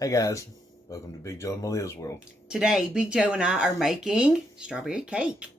Hey guys, welcome to Big Joe and Meleah's world. Today, Big Joe and I are making strawberry cake.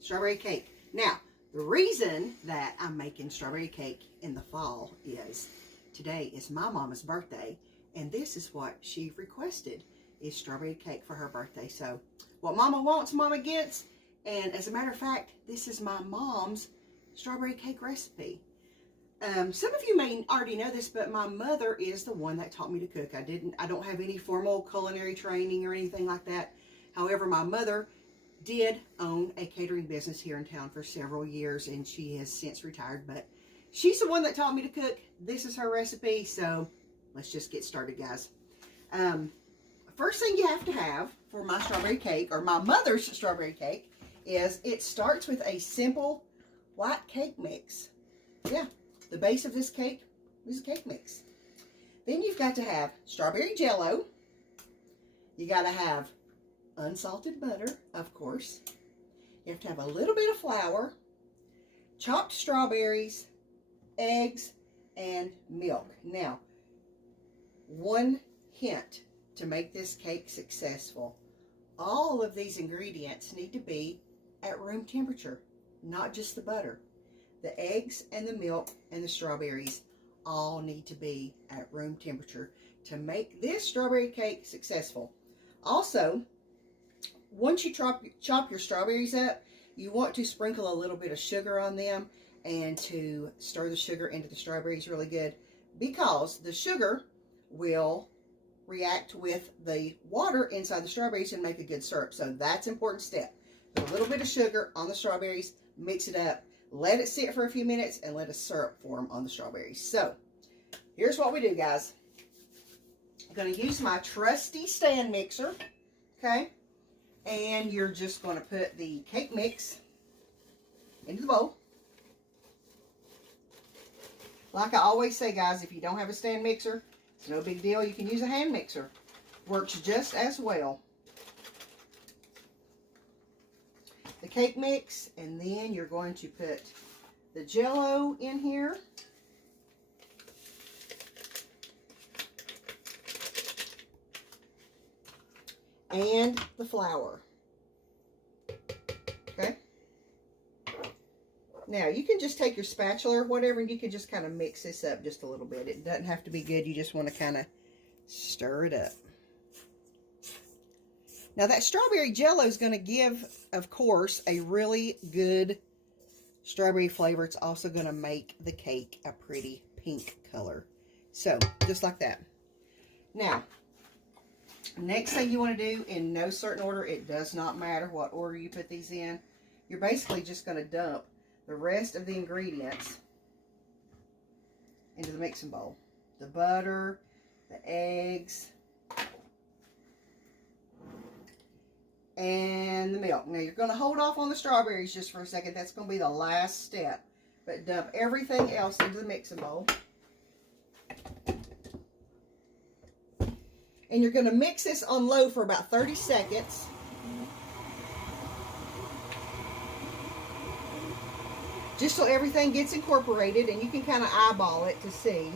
Strawberry cake. Now, the reason that I'm making strawberry cake in the fall is today is my mama's birthday, and this is what she requested, is strawberry cake for her birthday. So what mama wants, mama gets. And as a matter of fact, this is my mom's strawberry cake recipe. Some of you may already know this, but my mother is the one that taught me to cook. I don't have any formal culinary training or anything like that. However, my mother did own a catering business here in town for several years, and she has since retired, but she's the one that taught me to cook. This is her recipe, so let's just get started, guys. First thing you have to have for my strawberry cake, or my mother's strawberry cake, is it starts with a simple white cake mix. Yeah, the base of this cake is a cake mix. Then you've got to have strawberry jello. You got to have unsalted butter, of course. You have to have a little bit of flour, chopped strawberries, eggs, and milk. Now, one hint to make this cake successful: all of these ingredients need to be at room temperature, not just the butter. The eggs and the milk and the strawberries all need to be at room temperature to make this strawberry cake successful. Also, once you chop your strawberries up, you want to sprinkle a little bit of sugar on them and to stir the sugar into the strawberries really good, because the sugar will react with the water inside the strawberries and make a good syrup. So that's an important step. Put a little bit of sugar on the strawberries, mix it up, let it sit for a few minutes, and let a syrup form on the strawberries. So here's what we do, guys. I'm going to use my trusty stand mixer, okay? And you're just going to put the cake mix into the bowl. Like I always say, guys, if you don't have a stand mixer, it's no big deal. You can use a hand mixer. Works just as well. The cake mix, and then you're going to put the jello in here. And the flour. Okay. Now, you can just take your spatula or whatever, and you can just kind of mix this up just a little bit. It doesn't have to be good. You just want to kind of stir it up. Now, that strawberry jello is going to give, of course, a really good strawberry flavor. It's also going to make the cake a pretty pink color. So, just like that. Now, next thing you want to do, in no certain order, it does not matter what order you put these in, you're basically just going to dump the rest of the ingredients into the mixing bowl. The butter, the eggs, and the milk. Now, you're going to hold off on the strawberries just for a second. That's going to be the last step. But dump everything else into the mixing bowl. And you're going to mix this on low for about 30 seconds. Just so everything gets incorporated, and you can kind of eyeball it to see.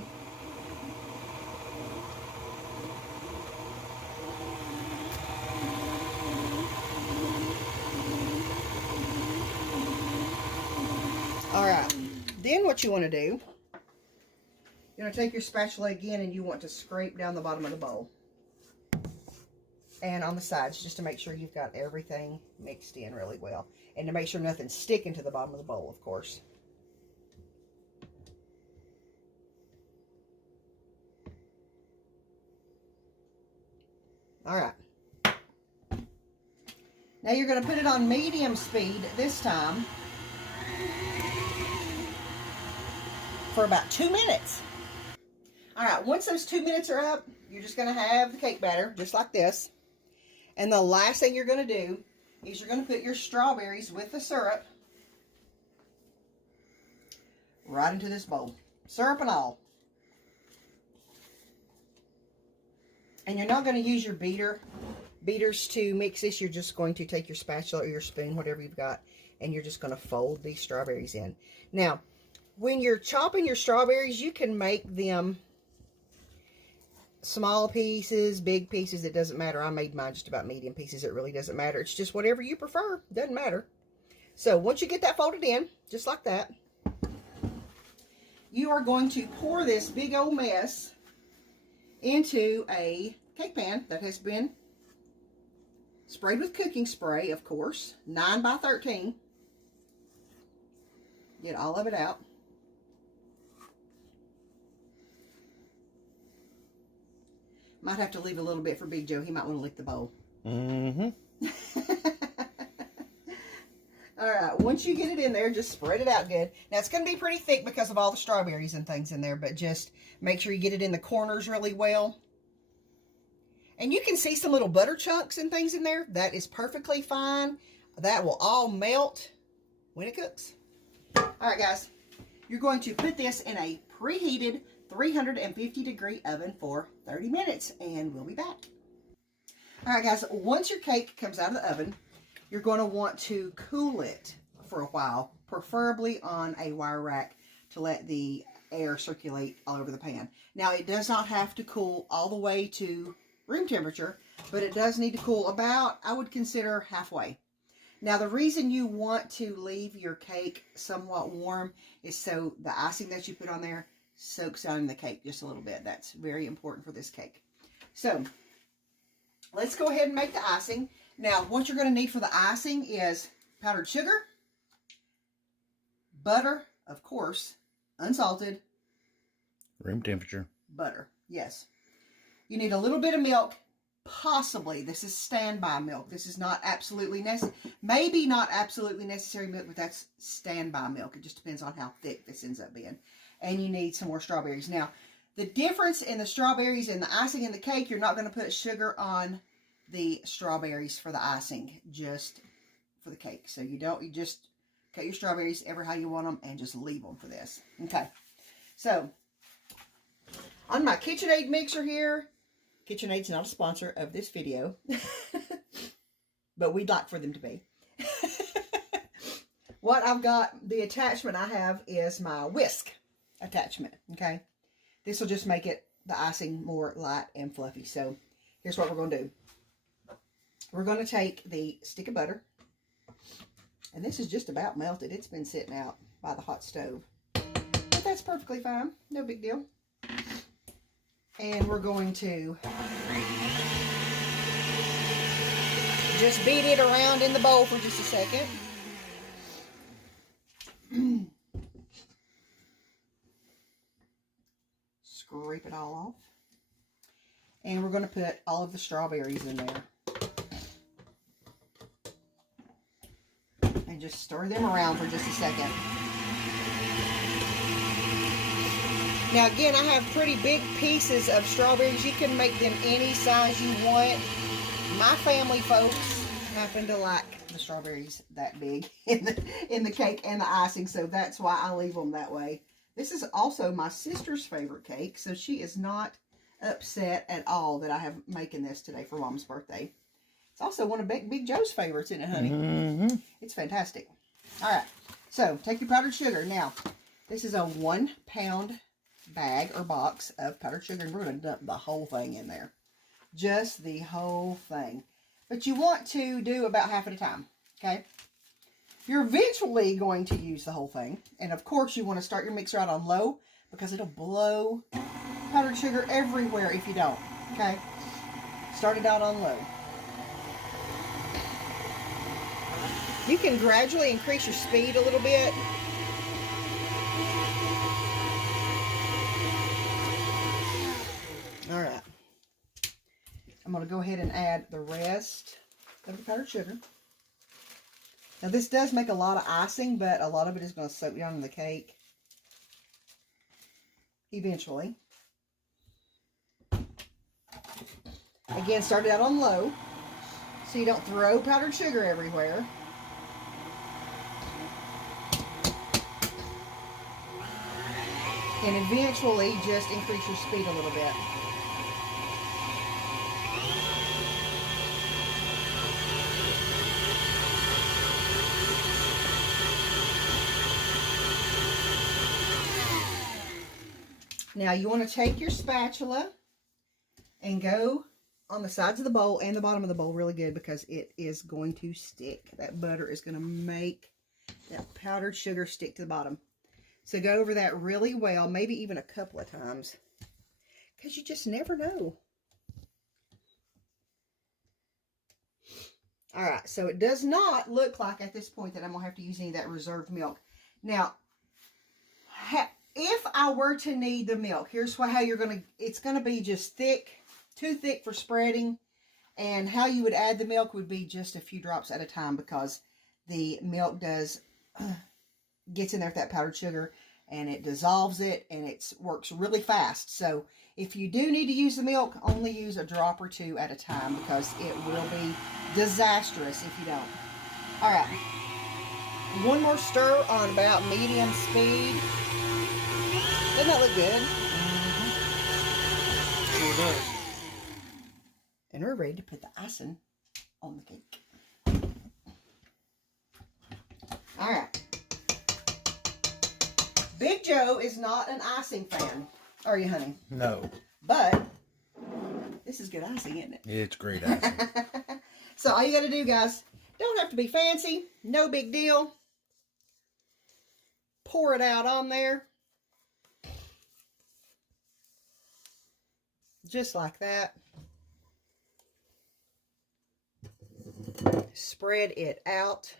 Alright, then what you want to do, you're going to take your spatula again, and you want to scrape down the bottom of the bowl. And on the sides, just to make sure you've got everything mixed in really well. And to make sure nothing's sticking to the bottom of the bowl, of course. All right, Now you're going to put it on medium speed this time for about 2 minutes. All right, once those 2 minutes are up, you're just going to have the cake batter just like this. And the last thing you're going to do is you're going to put your strawberries with the syrup right into this bowl. Syrup and all. And you're not going to use your beaters to mix this. You're just going to take your spatula or your spoon, whatever you've got, and you're just going to fold these strawberries in. Now, when you're chopping your strawberries, you can make them small pieces, big pieces. It doesn't matter. I made mine just about medium pieces. It really doesn't matter. It's just whatever you prefer. Doesn't matter. So once you get that folded in, just like that, you are going to pour this big old mess into a cake pan that has been sprayed with cooking spray, of course, 9 by 13. Get all of it out. Might have to leave a little bit for Big Joe. He might want to lick the bowl. Mm-hmm. All right, once you get it in there, just spread it out good. Now, it's going to be pretty thick because of all the strawberries and things in there, but just make sure you get it in the corners really well. And you can see some little butter chunks and things in there. That is perfectly fine. That will all melt when it cooks. All right, guys. You're going to put this in a preheated 350-degree oven for 30 minutes, and we'll be back. All right, guys. Once your cake comes out of the oven, you're going to want to cool it for a while, preferably on a wire rack to let the air circulate all over the pan. Now, it does not have to cool all the way to room temperature, but it does need to cool about, I would consider, halfway. Now, the reason you want to leave your cake somewhat warm is so the icing that you put on there soaks down in the cake just a little bit. That's very important for this cake. So, let's go ahead and make the icing. Now, what you're going to need for the icing is powdered sugar, butter, of course, unsalted. Room temperature. Butter, yes. You need a little bit of milk, possibly. This is standby milk. This is not absolutely necessary. Maybe not absolutely necessary milk, but that's standby milk. It just depends on how thick this ends up being. And you need some more strawberries. Now, the difference in the strawberries and the icing in the cake, you're not going to put sugar on the strawberries for the icing, just for the cake. So you just cut your strawberries ever how you want them and just leave them for this. Okay. So, on my KitchenAid mixer here, KitchenAid's not a sponsor of this video, but we'd like for them to be. What I've got, the attachment I have is my whisk attachment, okay? This will just make it, the icing, more light and fluffy. So, here's what we're going to do. We're going to take the stick of butter, and this is just about melted. It's been sitting out by the hot stove, but that's perfectly fine. No big deal. And we're going to just beat it around in the bowl for just a second. Scrape it all off. And we're going to put all of the strawberries in there. And just stir them around for just a second. Now again, I have pretty big pieces of strawberries. You can make them any size you want. My family folks happen to like the strawberries that big in the cake and the icing, so that's why I leave them that way. This is also my sister's favorite cake, so she is not upset at all that I have making this today for Mom's birthday. It's also one of Big Joe's favorites, isn't it, honey? Mm-hmm. It's fantastic. All right, so take your powdered sugar. Now, this is a 1 pound bag or box of powdered sugar, and we're going to dump the whole thing in there. Just the whole thing. But you want to do about half at a time, okay? You're eventually going to use the whole thing. And of course, you want to start your mixer out on low because it'll blow powdered sugar everywhere if you don't, okay? Start it out on low. You can gradually increase your speed a little bit. All right. I'm going to go ahead and add the rest of the powdered sugar. Now this does make a lot of icing, but a lot of it is going to soak down in the cake eventually. Again, start it out on low so you don't throw powdered sugar everywhere. And eventually just increase your speed a little bit. Now you want to take your spatula and go on the sides of the bowl and the bottom of the bowl really good, because it is going to stick. That butter is going to make that powdered sugar stick to the bottom. So go over that really well, maybe even a couple of times, because you just never know. All right, so it does not look like at this point that I'm going to have to use any of that reserved milk. Now, if I were to need the milk, here's how you're going to, it's going to be just thick, too thick for spreading. And how you would add the milk would be just a few drops at a time, because the milk does gets in there with that powdered sugar and it dissolves it, and it works really fast. So if you do need to use the milk, only use a drop or two at a time, because it will be disastrous if you don't. All right, one more stir on about medium speed. Doesn't that look good? Sure does. And we're ready to put the icing on the cake. All right. Big Joe is not an icing fan, are you, honey? No. But this is good icing, isn't it? It's great icing. So all you got to do, guys, don't have to be fancy. No big deal. Pour it out on there. Just like that. Spread it out.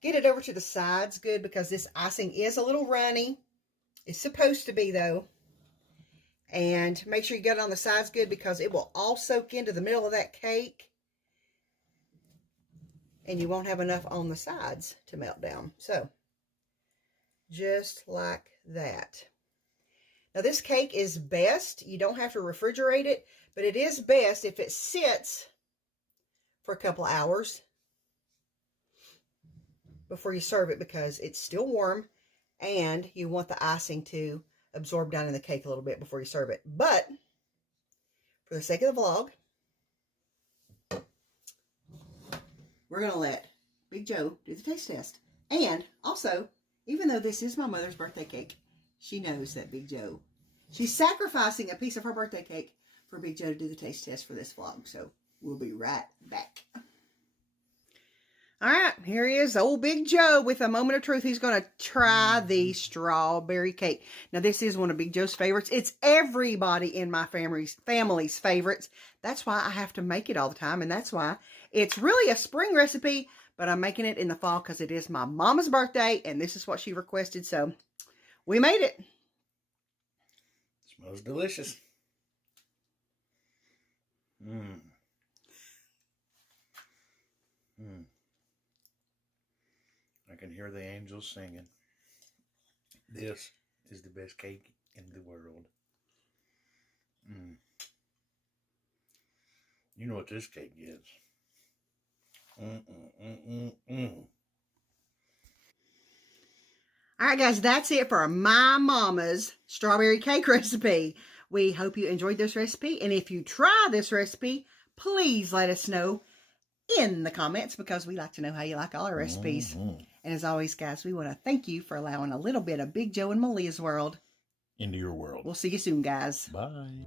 Get it over to the sides good, because this icing is a little runny. It's supposed to be, though. And make sure you get it on the sides good, because it will all soak into the middle of that cake. And you won't have enough on the sides to melt down. So, just like that. Now, this cake is best. You don't have to refrigerate it, but it is best if it sits for a couple hours before you serve it, because it's still warm and you want the icing to absorb down in the cake a little bit before you serve it. But for the sake of the vlog, we're going to let Big Joe do the taste test. And also, even though this is my mother's birthday cake, she knows that Big Joe, she's sacrificing a piece of her birthday cake for Big Joe to do the taste test for this vlog. So we'll be right back. All right, here he is, old Big Joe, with a moment of truth. He's going to try the strawberry cake. Now, this is one of Big Joe's favorites. It's everybody in my family's favorites. That's why I have to make it all the time, and that's why it's really a spring recipe, but I'm making it in the fall because it is my mama's birthday, and this is what she requested, so we made it. Smells delicious. Mmm. Mmm. I can hear the angels singing. This is the best cake in the world. Mmm. You know what this cake is. All right, guys, that's it for my mama's strawberry cake recipe. We hope you enjoyed this recipe, and if you try this recipe, please let us know in the comments, because we like to know how you like all our recipes. And as always, guys, we want to thank you for allowing a little bit of Big Joe and Meleah's world into your world. We'll see you soon, guys. Bye.